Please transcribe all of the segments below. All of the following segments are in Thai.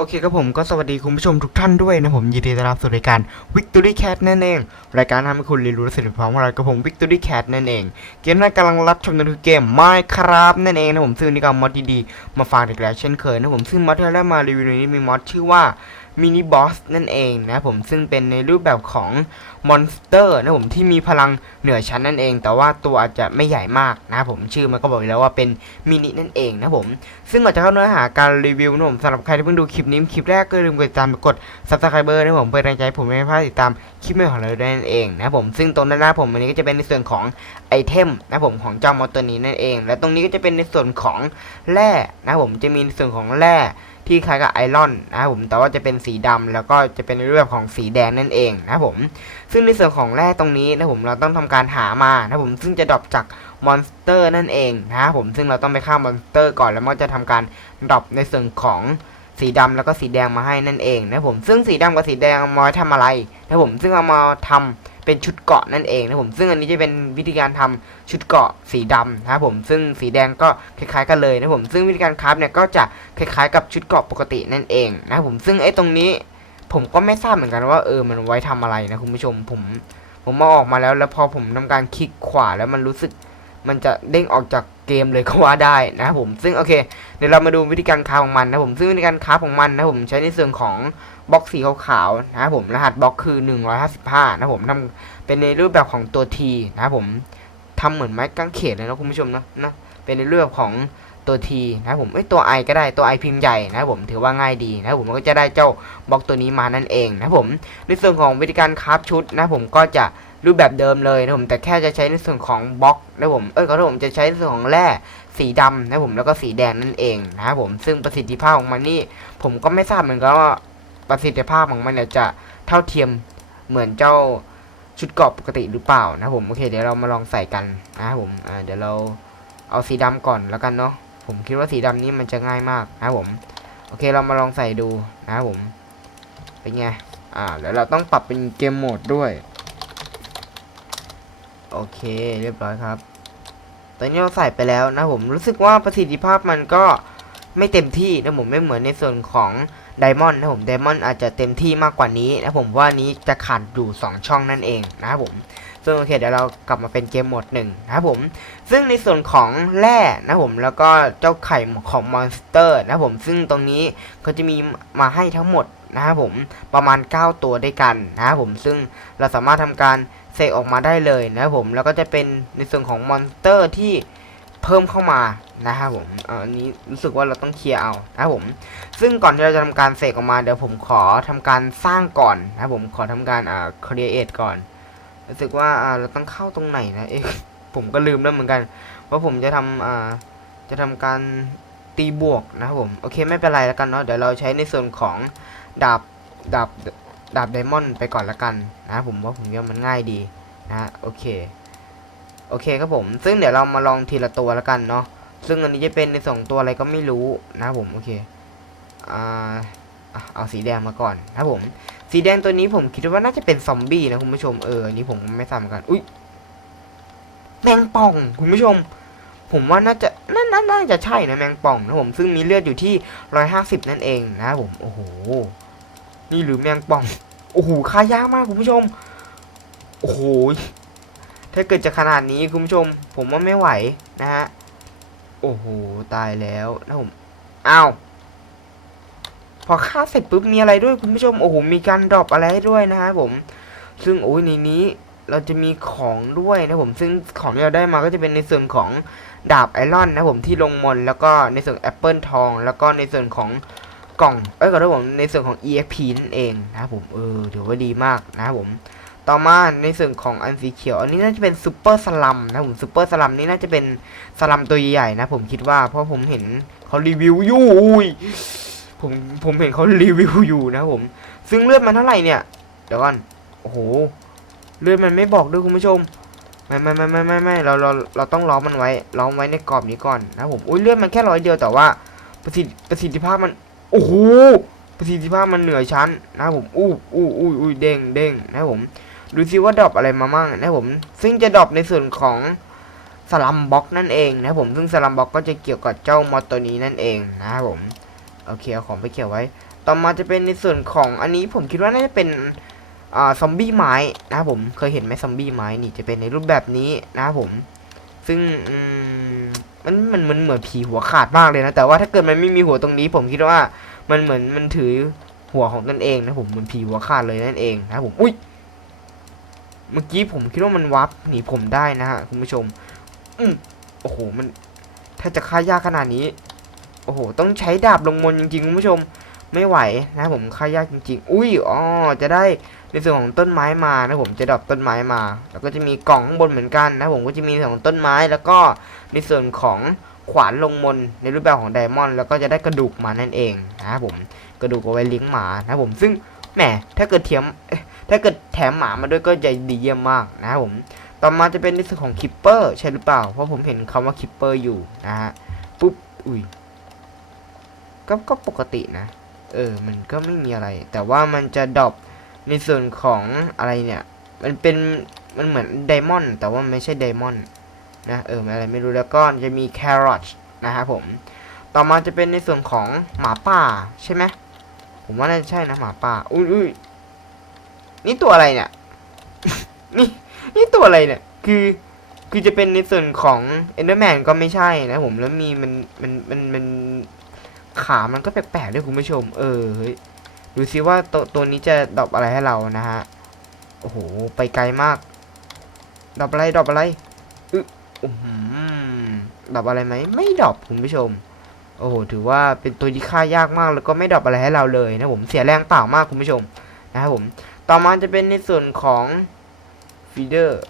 โอเคครับผมก็สวัสดีคุณผู้ชมทุกท่านด้วยนะผมยินดีต้อนรับสู่รายการ Victory Cat นั่นเอง รายการทำให้คุณเรียนรู้และสนุกพร้อมกับเรากับผม Victory Cat นั่นเอง เกมที่กำลังรับชมนั่นคือเกม Minecraft นั่นเองนะผมซึ่งนี่ก็เอามอดดีๆมาฝากอีกแล้วเช่นเคยนะผมซึ่งมอดที่เราได้มารีวิวในนี้มีมอดชื่อว่า Mini Boss นั่นเองนะผมซึ่งเป็นในรูปแบบของมอนสเตอร์นะผมที่มีพลังเหนือชั้นนั่นเอง แต่ว่าตัวอาจจะไม่ใหญ่มากนะผมชื่อมันก็บอกอยู่แล้วว่าเป็นมินินั่นเองนะผมซึ่งก่อนจะเข้าเนื้อหาการรีวิวนะผมสำหรับใครที่เพิ่งดูคลิปนี้คลิปแรกก็อย่าลืมกดติดตามกด subscriber นะผมเพื่อแรงใจผมไม่ให้พลาดติดตามคลิปใหม่ของเราด้วยนั่นเองนะผมซึ่งตรงด้านหน้าผมอันนี้ก็จะเป็นในส่วนของไอเทมนะผมของเจ้ามอตัวนี้นั่นเอง และตรงนี้ก็จะเป็นในส่วนของแร่นะผมจะมีในส่วนของแร่ ที่คล้ายกับไอรอนนะครับผมแต่ว่าจะเป็นสีดำแล้วก็จะเป็นรูปแบบของสีแดงนั่นเองนะครับผมซึ่งในส่วนของแร่ตรงนี้นะผมเราต้องทำการหามานะผมซึ่งจะดรอปจากมอนสเตอร์นั่นเองนะครับผมซึ่งเราต้องไปฆ่ามอนสเตอร์ก่อนแล้วมันจะทำการดรอปในส่วนของสีดำแล้วก็สีแดงมาให้นั่นเองนะผมซึ่งสีดำกับสีแดงเอามาไว้ทำอะไรนะผมซึ่งเอามาทำ เป็นชุดเกาะนั่นเองนะผมซึ่งอันนี้จะเป็นวิธีการทำชุดเกาะสีดำนะครับผมซึ่งสีแดงก็คล้ายๆกันเลยนะผมซึ่งวิธีการคราฟเนี่ยก็จะคล้ายๆกับชุดเกาะปกตินั่นเองนะครับผมซึ่งไอ้ตรงนี้ผมก็ไม่ทราบเหมือนกันว่าเออมันไว้ทำอะไรนะคุณผู้ชมผม ผมมาออกมาแล้วแล้วพอผมทำการคลิกขวาแล้วมันรู้สึก มันจะเด้งออกจากเกมเลยก็ว่าได้นะครับผมซึ่งโอเค เดี๋ยวเรามาดูวิธีการค้าของมันนะผมซึ่งวิธีการค้าของมันนะผมใช้ในส่วนของบล็อกสีขาวๆนะครับผมรหัสบล็อกคือ 155นะผมทำเป็นในรูปแบบของตัว T นะครับผมทำเหมือนไม้กางเขนเลยนะคุณผู้ชมนะนะเป็นในรูปแบบของตัว T นะครับผมไอตัว I ก็ได้ตัว I พิมพ์ใหญ่นะครับผมถือว่าง่ายดีนะครับผมก็จะได้เจ้าบล็อกตัวนี้มานั่นเองนะครับผมในส่วนของวิธีการคราฟชุดนะผมก็จะ รูปแบบเดิมเลยนะผมแต่แค่จะใช้ในส่วนของบล็อกนะผมเอ้ยขอโทษผมจะใช้ในส่วนของแร่สีดำนะผมแล้วก็สีแดงนั่นเองนะครับผมซึ่งประสิทธิภาพของมันนี่ผมก็ไม่ทราบเหมือนกันว่าประสิทธิภาพของมันเนี่ยจะเท่าเทียมเหมือนเจ้าชุดเกราะปกติหรือเปล่านะผมโอเคเดี๋ยวเรามาลองใส่กันนะครับผมอ่าเดี๋ยวเราเอาสีดำก่อนแล้วกันเนาะผมคิดว่าสีดำนี้มันจะง่ายมากนะครับผมโอเคเรามาลองใส่ดูนะครับผมเป็นไงอ่าแล้วเราต้องปรับเป็นเกมโหมดด้วย โอเค เรียบร้อยครับ ตอนนี้เราใส่ไปแล้วนะผมรู้สึกว่าประสิทธิภาพมันก็ไม่เต็มที่นะผมไม่เหมือนในส่วนของไดมอนด์นะผมไดมอนด์อาจจะเต็มที่มากกว่านี้นะผมว่านี้จะขาดอยู่ 2 ช่องนั่นเองนะครับผมซึ่งโอเคเดี๋ยวเรากลับมาเป็นเกมโหมดหนึ่งนะครับผม ซึ่งในส่วนของแร่นะผมแล้วก็เจ้าไข่ของมอนสเตอร์นะผมซึ่งตรงนี้เขาจะมีมาให้ทั้งหมด นะครับผมประมาณ 9 ตัวด้วยกันนะครับผมซึ่งเราสามารถทำการเสกออกมาได้เลยนะครับผมแล้วก็จะเป็นในส่วนของมอนสเตอร์ที่เพิ่มเข้ามานะครับผมอันนี้รู้สึกว่าเราต้องเคลียร์เอานะครับผม ซึ่งก่อนที่เราจะทำการเสกออกมาเดี๋ยวผมขอทำการสร้างก่อนนะครับผมขอทำการอ่า create ก่อน รู้สึกว่าอ่าเราต้องเข้าตรงไหนนะเอ๊ะผมก็ลืมแล้วเหมือนกัน ว่าผมจะทำอ่าจะทำการตีบวกนะครับผมโอเคไม่เป็นไรแล้วกันเนาะเดี๋ยวเราใช้ในส่วนของ ดาบดาบดาบไดมอนด์ไปก่อนละกันนะผมว่าผมว่ามันง่ายดีนะโอเคโอเคครับผมซึ่งเดี๋ยวเรามาลองทีละตัวละกันเนาะซึ่งอันนี้จะเป็นในสองตัวอะไรก็ไม่รู้นะผมโอเคอ่าเอาสีแดงมาก่อนนะผม สีแดงตัวนี้ผมคิดว่าน่าจะเป็นซอมบี้นะคุณผู้ชมเอออันนี้ผมไม่ทราบเหมือนกันอุ้ยแมงป่องคุณผู้ชม ผมว่าน่าจะน่านาน่าจะใช่นะแมงป่องนะผมซึ่งมีเลือดอยู่ที่ร้อยห้าสิบนั่นเองนะผมโอ้โหนี่หรือแมงป่องโอ้โหค่ายากมากคุณผู้ชมโอ้โหถ้าเกิดจะขนาดนี้คุณผู้ชม ผมว่าไม่ไหวนะฮะโอ้โหตายแล้วนะผมอ้าวพอฆ่าเสร็จปุ๊บมีอะไรด้วยคุณผู้ชมโอ้โหมีการดรอปอะไรให้ด้วยนะฮะผม ซึ่งโอ้ยในนี้เราจะมีของด้วยนะผมซึ่งของที่เราได้มาก็จะเป็นในส่วนของ ดาบไอรอนนะผมที่ลงมนแล้วก็ในส่วนแอปเปิลทอง แล้วก็ในส่วนของกล่องเอ้ยขอโทษผมในส่วนของ EXP นั่นเองนะครับผมเออถือว่าดีมากนะครับผมต่อมาในส่วนของอันสีเขียว อันนี้น่าจะเป็นซูเปอร์สลัมนะผมซูเปอร์สลัมนี่น่าจะเป็นสลัมตัวใหญ่ๆนะผมคิดว่าเพราะผมเห็นเขารีวิวอยู่ผมผมเห็นเขารีวิวอยู่นะผม ซึ่งเลือดมันเท่าไหร่เนี่ย เดี๋ยวก่อน โอ้โห เลือดมันไม่บอกด้วยคุณผู้ชม ไม่ไม่ไม่ไม่ไม่ไม่เราเราเราต้องล้อมมันไว้ล้อมไว้ในกรอบนี้ก่อนนะผมอุ้ยเลือดมันแค่ร้อยเดียวแต่ว่าประสิทธิประสิทธิภาพมันโอ้โหประสิทธิภาพมันเหนือชั้นนะผมอู้อู้อู้อู้เด้งเด้งนะผมดูซิว่าดรอปอะไรมามั่งนะผมซึ่งจะดรอปในส่วนของสลัมบ็อกนั่นเองนะผมซึ่งสลัมบ็อกก็จะเกี่ยวกับเจ้ามอตัวนี้นั่นเองนะครับผมโอเคเอาของไปเกี่ยวไว้ ต่อมาจะเป็นในส่วนของอันนี้ผมคิดว่าน่าจะเป็น อ่าซอมบี้ไม้นะครับผมเคยเห็นไหมซอมบี้ไม้นี่จะเป็นในรูปแบบนี้นะครับผม ซึ่งมันมันมันเหมือนผีหัวขาดมากเลยนะ แต่ว่าถ้าเกิดมันไม่มีหัวตรงนี้ ผมคิดว่ามันเหมือนมันถือหัวของตนเองนะผมเหมือนผีหัวขาดเลยนั่นเองนะครับผมอุ้ยเมื่อกี้ผมคิดว่ามันวับหนีผมได้นะฮะคุณผู้ชม อืมโอ้โหมัน ถ้าจะฆ่ายากขนาดนี้ โอ้โห ต้องใช้ดาบลงมนจริงๆคุณผู้ชม ไม่ไหวนะผมฆ่ายากจริง ๆ อุ้ยอ๋อจะได้ในส่วนของต้นไม้มานะผมจะดรอปต้นไม้มา แล้วก็จะมีกล่องข้างบนเหมือนกันนะผมก็จะมีส่วนของต้นไม้แล้วก็ในส่วนของขวานลงมนในรูปแบบของไดมอนด์แล้วก็จะได้กระดูกมานั่นเองนะผมกระดูกเอาไว้เลี้ยงหมานะผมซึ่งแหมถ้าเกิดเทียมถ้าเกิดแถมหมามาด้วยก็จะดีเยี่ยมมากนะผมต่อมาจะเป็นในส่วนของคิปเปอร์ใช่หรือเปล่า เพราะผมเห็นคำว่าคิปเปอร์อยู่นะฮะปุ๊บอุ้ยก็ก็ปกตินะ เออ มันก็ไม่มีอะไร แต่ว่ามันจะดรอปในส่วนของอะไรเนี่ย มันเป็น มันเหมือนไดมอนด์แต่ว่าไม่ใช่ไดมอนด์นะ เออมันอะไรไม่รู้ แล้วก็จะมีแครอทนะครับผม ต่อมาจะเป็นในส่วนของหมาป่าใช่ไหมผมว่าน่าจะใช่นะหมาป่า อุ้ยอุ้ยนี่ตัวอะไรเนี่ย นี่ นี่ตัวอะไรเนี่ย คือ คือจะเป็นในส่วนของเอนเดอร์แมนก็ไม่ใช่นะผม แล้วมีมัน มัน มัน มัน ขามันก็แปลกๆด้วยคุณผู้ชม เออเฮ้ยดูซิว่าตัวตัวนี้จะดรอปอะไรให้เรานะฮะ โอ้โห ไปไกลมากดรอปอะไรดรอปอะไรอึอือหือดรอปอะไรไหม ไม่ดรอปคุณผู้ชม โอ้โห ถือว่าเป็นตัวที่ฆ่ายากมาก แล้วก็ไม่ดรอปอะไรให้เราเลยนะผมเสียแรงเปล่ามากคุณผู้ชมนะครับผม ต่อมาจะเป็นในส่วนของฟีเดอร์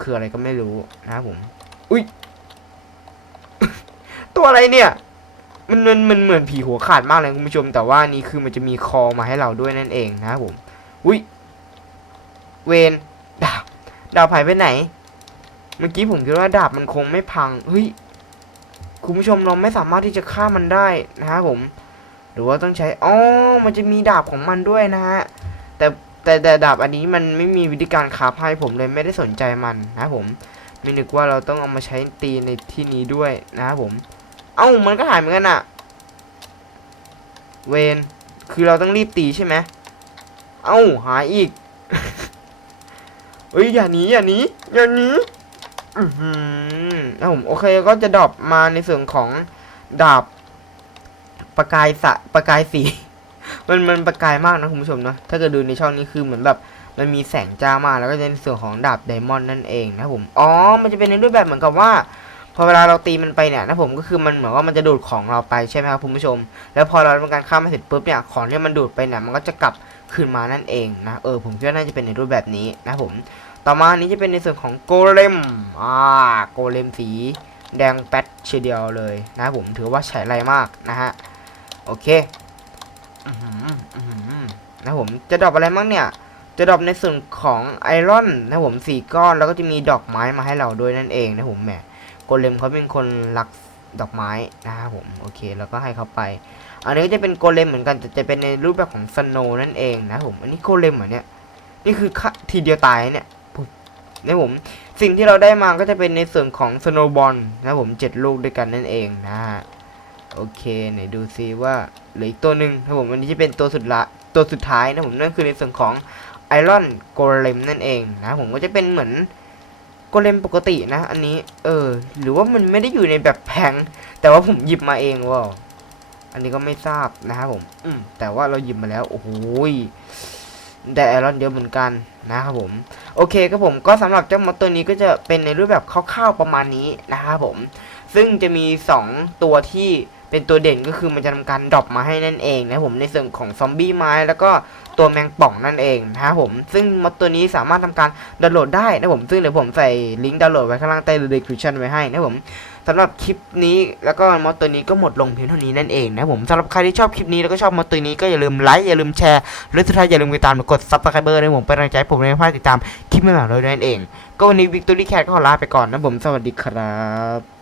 คืออะไรก็ไม่รู้นะครับผม อุ้ยตัวอะไรเนี่ย มันมันมันเหมือนผีหัวขาดมากเลยคุณผู้ชม แต่ว่านี่คือมันจะมีคอมาให้เราด้วยนั่นเองนะครับผมอุ้ยเวนดาบดาบหายไปไหน เมื่อกี้ผมคิดว่าดาบมันคงไม่พังเฮ้ยคุณผู้ชมเราไม่สามารถที่จะฆ่ามันได้นะครับผม หรือว่าต้องใช้อ๋อมันจะมีดาบของมันด้วยนะฮะแต่แต่แต่ดาบอันนี้มันไม่มีวิธีการคาฟให้ผมเลยไม่ได้สนใจมันนะผม ไม่นึกว่าเราต้องเอามาใช้ตีในที่นี้ด้วยนะครับผม เอ้ามันก็หายเหมือนกันอะเวนคือเราต้องรีบตีใช่ไหมเอ้าหายอีกเอ้ยอย่าหนีอย่าหนีอย่าหนีอือหือนะผมโอเคก็จะดรอปมาในส่วนของดาบประกายสะประกายสี มันมันประกายมากนะคุณผู้ชมเนาะถ้าเกิดดูในช่องนี้คือเหมือนแบบมันมีแสงจ้ามากแล้วก็จะในส่วนของดาบไดมอนด์นั่นเองนะผมอ๋อมันจะเป็นในรูปแบบเหมือนกับว่า พอเวลาเราตีมันไปเนี่ยนะผมก็คือมันเหมือนว่ามันจะดูดของเราไปใช่ไหมครับคุณผู้ชม แล้วพอเราทำการฆ่ามันเสร็จปุ๊บเนี่ยของที่มันดูดไปเนี่ยมันก็จะกลับคืนมานั่นเองนะเออผมคิดว่าน่าจะเป็นในรูปแบบนี้นะผม ต่อมาอันนี้จะเป็นในส่วนของโกเลมอ่าโกเลมสี แดงแป๊ดเชียเดียวเลยนะผมถือว่าใช้ไรมากนะฮะโอเคนะผมจะดรอปอะไรบ้างเนี่ยจะดรอปในส่วนของไอรอนนะผมสี่ก้อนแล้วก็จะมีดอกไม้มาให้เราด้วยนั่นเองนะผมแหม โกเลมเขาเป็นคนรักดอกไม้นะครับผมโอเคแล้วก็ให้เขาไป อันนี้ก็จะเป็นโกเลมเหมือนกันแต่จะเป็นในรูปแบบของสโนนั่นเองนะผมอันนี้โกเลมเหรอนเนี่ยนี่คือทีเดียวตายเนี่ยนะผมสิ่งที่เราได้มาก็จะเป็นในส่วนของสโนบอลนะผมเจ็ดลูกด้วยกันนั่นเองนะฮะโอเคไหนดูซิว่าเหลืออีกตัวหนึ่งนะผมอันนี้จะเป็นตัวสุดละตัวสุดท้ายนะผมนั่นคือในส่วนของไอรอนโกเลมนั่นเองนะผมก็จะเป็นเหมือน โกเลมปกตินะ อันนี้ เออ หรือว่ามันไม่ได้อยู่ในแบบแพงแต่ว่าผมหยิบมาเองว้าอันนี้ก็ไม่ทราบนะครับผม อืมแต่ว่าเราหยิบมาแล้ว โอ้โหยได้ไอรอนเยอะเหมือนกันนะครับผม โอเคครับผมก็สำหรับเจ้ามอสตัวนี้ก็จะเป็นในรูปแบบคร่าวๆประมาณนี้นะครับผม ซึ่งจะมี 2 ตัวที่เป็นตัวเด่นก็คือมันจะทำการดรอปมาให้นั่นเองนะผมในส่วนของซอมบี้ไม้แล้วก็ ตัวแมงป่องนั่นเองนะครับผมซึ่งมอสตัวนี้สามารถทำการดาวน์โหลดได้นะครับผมซึ่งเดี๋ยวผมใส่ลิงก์ดาวน์โหลดไว้ข้างล่างใต้ description ไว้ให้นะครับผมสำหรับคลิปนี้แล้วก็มอสตัวนี้ก็หมดลงเพียงเท่านี้นั่นเองนะครับผมสำหรับใครที่ชอบคลิปนี้แล้วก็ชอบมอสตัวนี้ก็อย่าลืมไลค์อย่าลืมแชร์และสุดท้ายอย่าลืมติดตามกด subscribe นะครับผมเป็นกำลังใจผมในภาคติดตามคลิปใหม่ๆเลยนั่นเอง ก็วันนี้ Victory Cat ก็ขอลาไปก่อนนะผมสวัสดีครับ